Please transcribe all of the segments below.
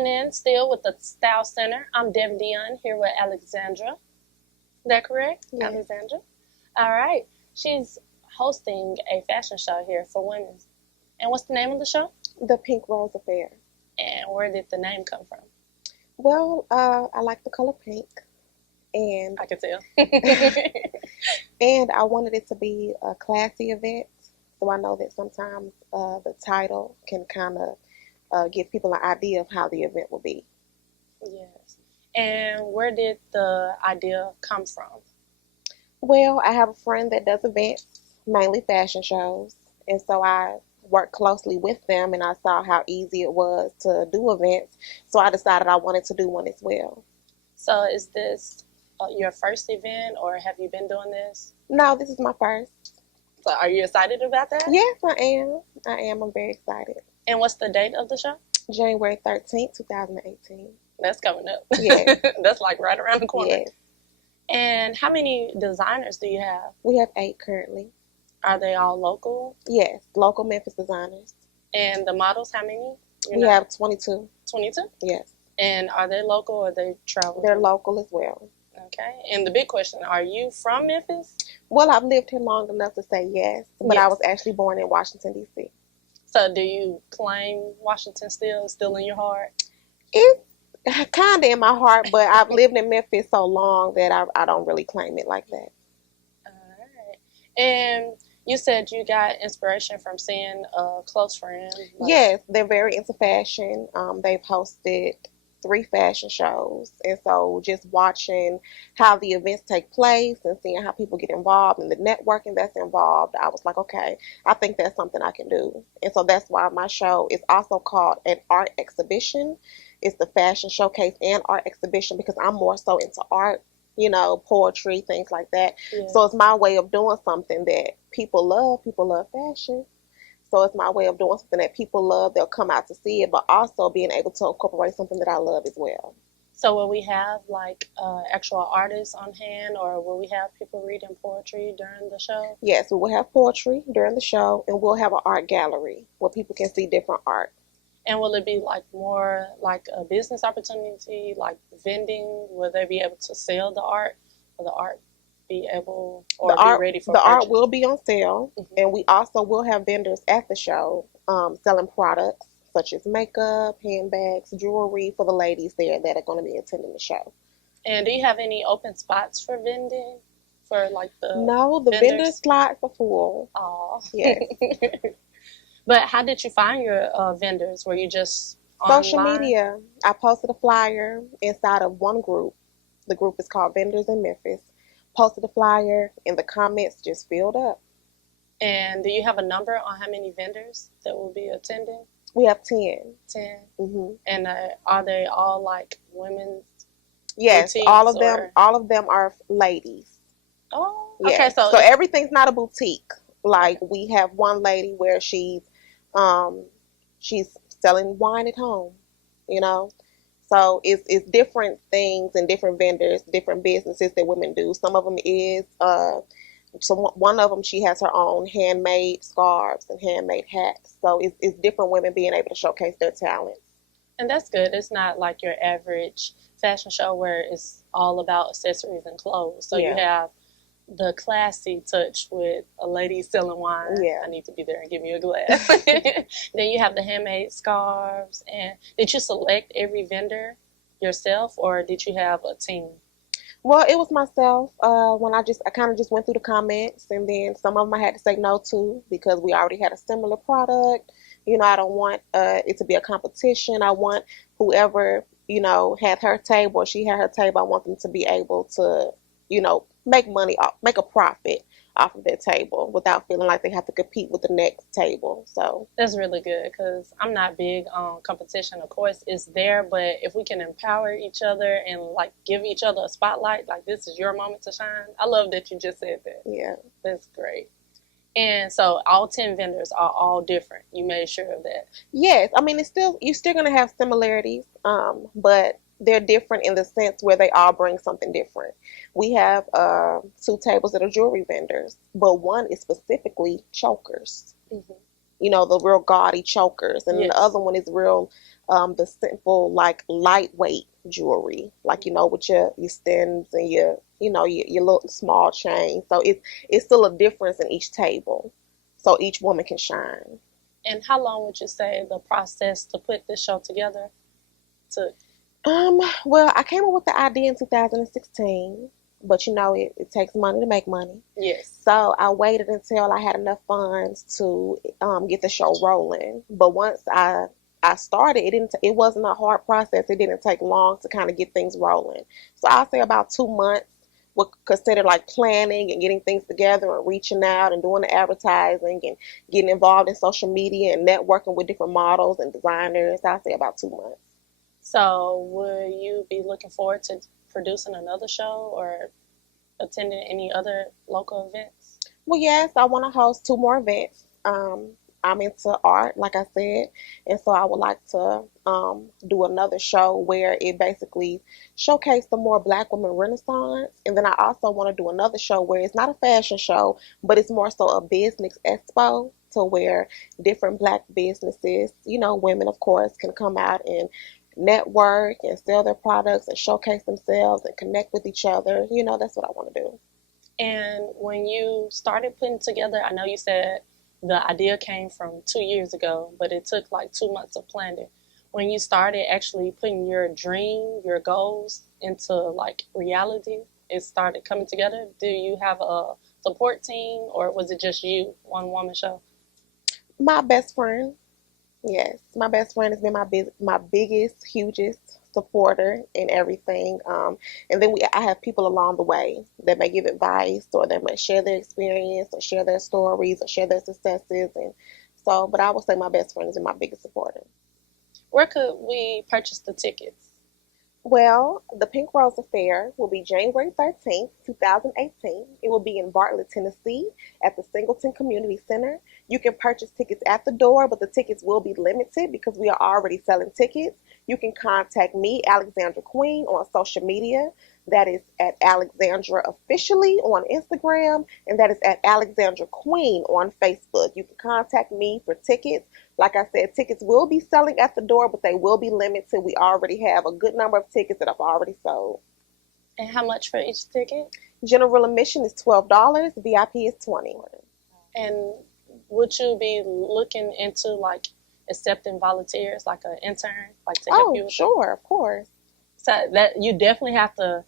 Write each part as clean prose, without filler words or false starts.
tuning in still with the Style Center. I'm Dev Dion here with Alexandra. Is that correct? Yes. Alexandra? All right. She's hosting a fashion show here for women. And what's the name of the show? The Pink Rose Affair. And where did the name come from? Well, I like the color pink, and I can tell. and I wanted it to be a classy event. So I know that sometimes the title can kind of give people an idea of how the event will be. Yes. And where did the idea come from? Well, I have a friend that does events, mainly fashion shows, and so I worked closely with them, and I saw how easy it was to do events. So I decided I wanted to do one as well. So is this your first event, or have you been doing this? No, this is my first. So are you excited about that? Yes, I am. I'm very excited. And what's the date of the show? January 13th, 2018. That's coming up. Yes. That's like right around the corner. Yes. And how many designers do you have? We have 8 currently. Are they all local? Yes, local Memphis designers. And the models, how many? We have 22. 22? Yes. And are they local or they travel? They're local as well. Okay. And the big question, are you from Memphis? Well, I've lived here long enough to say yes, but I was actually born in Washington, D.C. So do you claim Washington still in your heart? It's kind of in my heart, but I've lived in Memphis so long that I don't really claim it like that. All right. And you said you got inspiration from seeing a close friend. Yes, they're very into fashion. They've hosted 3 fashion shows, and so just watching how the events take place and seeing how people get involved and the networking that's involved, I was like, okay, I think that's something I can do. And so that's why my show is also called an art exhibition. It's the fashion showcase and art exhibition because I'm more so into art, poetry, things like that. Yeah. So it's my way of doing something that people love. People love fashion. So it's my way of doing something that people love. They'll come out to see it, but also being able to incorporate something that I love as well. So will we have like actual artists on hand, or will we have people reading poetry during the show? Yes, we will have poetry during the show, and we'll have an art gallery where people can see different art. And will it be like more like a business opportunity, like vending? Will they be able to sell the art? Will the art be able or be ready for the purchase? art will be on sale, and we also will have vendors at the show selling products such as makeup, handbags, jewelry for the ladies there that are going to be attending the show. And do you have any open spots for vending for like the No, the vendor slots are full. Oh, yes. But how did you find your vendors? Were you just social online? media? I posted a flyer inside of one group. The group is called Vendors in Memphis. Posted a flyer, and the comments just filled up. And do you have a number on how many vendors that will be attending? We have 10. 10. Mm-hmm. And are they all like women's? Yes, all of them. All of them are ladies. Oh, yes. Okay. So everything's not a boutique. Like we have one lady where she's selling wine at home. So it's different things and different vendors, different businesses that women do. Some of them is, one of them, she has her own handmade scarves and handmade hats. So it's different women being able to showcase their talents. And that's good. It's not like your average fashion show where it's all about accessories and clothes. So you have the classy touch with a lady selling wine. Yeah. I need to be there and give me a glass. Then you have the handmade scarves. And did you select every vendor yourself, or did you have a team? Well, it was myself. When I kind of just went through the comments, and then some of them I had to say no to because we already had a similar product. I don't want it to be a competition. I want whoever, had her table or she had her table, I want them to be able to, make a profit off of their table without feeling like they have to compete with the next table. So that's really good because I'm not big on competition. Of course, it's there, but if we can empower each other and like give each other a spotlight, like this is your moment to shine. I love that you just said that. Yeah, that's great. And so all 10 vendors are all different. You made sure of that. Yes, I mean you're still gonna have similarities, but they're different in the sense where they all bring something different. We have 2 tables that are jewelry vendors, but one is specifically chokers. Mm-hmm. the real gaudy chokers, and the Yes. other one is real, the simple, like lightweight jewelry, like with your stems and your little small chain. So it's still a difference in each table, so each woman can shine. And how long would you say the process to put this show together took? Well, I came up with the idea in 2016, but it takes money to make money. Yes. So I waited until I had enough funds to get the show rolling. But once I started, it wasn't a hard process. It didn't take long to kind of get things rolling. So I'll say about 2 months would consider like planning and getting things together and reaching out and doing the advertising and getting involved in social media and networking with different models and designers. I'll say about 2 months. So, would you be looking forward to producing another show or attending any other local events? Well, yes, I want to host 2 more events. I'm into art, like I said, and so I would like to do another show where it basically showcased the more Black women Renaissance. And then I also want to do another show where it's not a fashion show, but it's more so a business expo to where different Black businesses, women, of course, can come out and network and sell their products and showcase themselves and connect with each other. That's what I want to do. And when you started putting together, I know you said the idea came from 2 years ago, but it took like 2 months of planning. When you started actually putting your dream, your goals into like reality, it started coming together. Do you have a support team or was it just you, one woman show? My best friend. Yes, my best friend has been my biggest, hugest supporter in everything. And then I have people along the way that may give advice or that may share their experience or share their stories or share their successes. And so, but I would say my best friend is my biggest supporter. Where could we purchase the tickets? Well, the Pink Rose Affair will be January 13th, 2018. It will be in Bartlett, Tennessee at the Singleton Community Center. You can purchase tickets at the door, but the tickets will be limited because we are already selling tickets. You can contact me, Alexandra Queen, on social media. That is at Alexandra Officially on Instagram, and that is at Alexandra Queen on Facebook. You can contact me for tickets. Like I said, tickets will be selling at the door, but they will be limited. We already have a good number of tickets that have already sold. And how much for each ticket? General admission is $12. VIP is $20. And would you be looking into like accepting volunteers, like an intern, like to help you? Oh, sure, of course. So that you definitely have to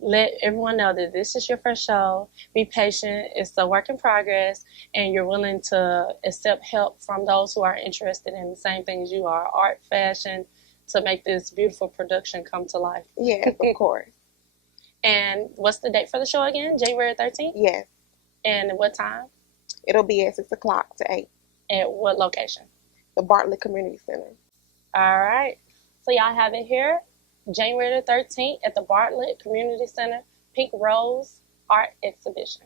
let everyone know that this is your first show. Be patient. It's a work in progress, and you're willing to accept help from those who are interested in the same things you are, art, fashion, to make this beautiful production come to life. Yes, of course. And what's the date for the show again? January 13th? Yes. And what time? It'll be at 6 o'clock to 8. At what location? The Bartlett Community Center. All right. So y'all have it here. January the 13th at the Bartlett Community Center, Pink Rose Art Exhibition.